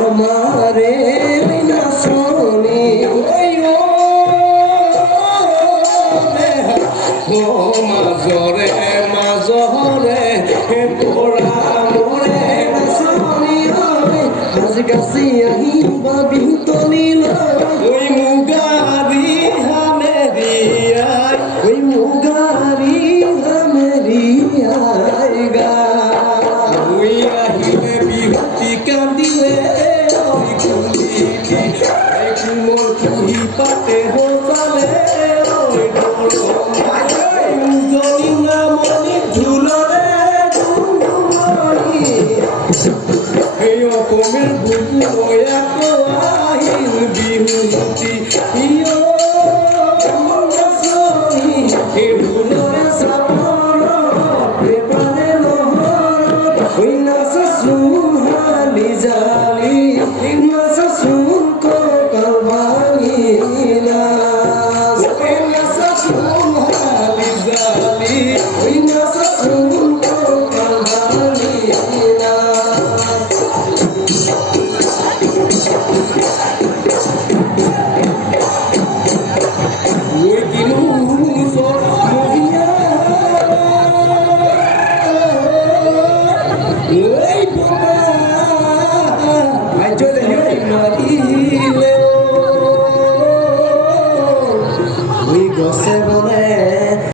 আমারে না শোনে ও মাজরে মাজরে তোরা মোরে না শোনি আজ গাছি আহি বাবি তলিল ওই মুগারি হামেরিয়াই ওই মুগারি হামেরিয়াই গা ওই আহিলে বিহুতি কান্দিলে ওই কুলিটি এই কুমোর কুহি পাতে হোসালে ওই ডোল উজনি নামনি ঝুলরে ঝুলনি এই অকমের বুকু ওয়া কোয়াহিল বিহুতি ইয়ো নাসনি এই ঝুলরে সাপর প্রেমারে নহর ওই নাসসুন হালি জালি নাসসুন কো কালবানি নাস ওই নাসসুন হালি জালি ওই নাসসুন কো কালবানি নাস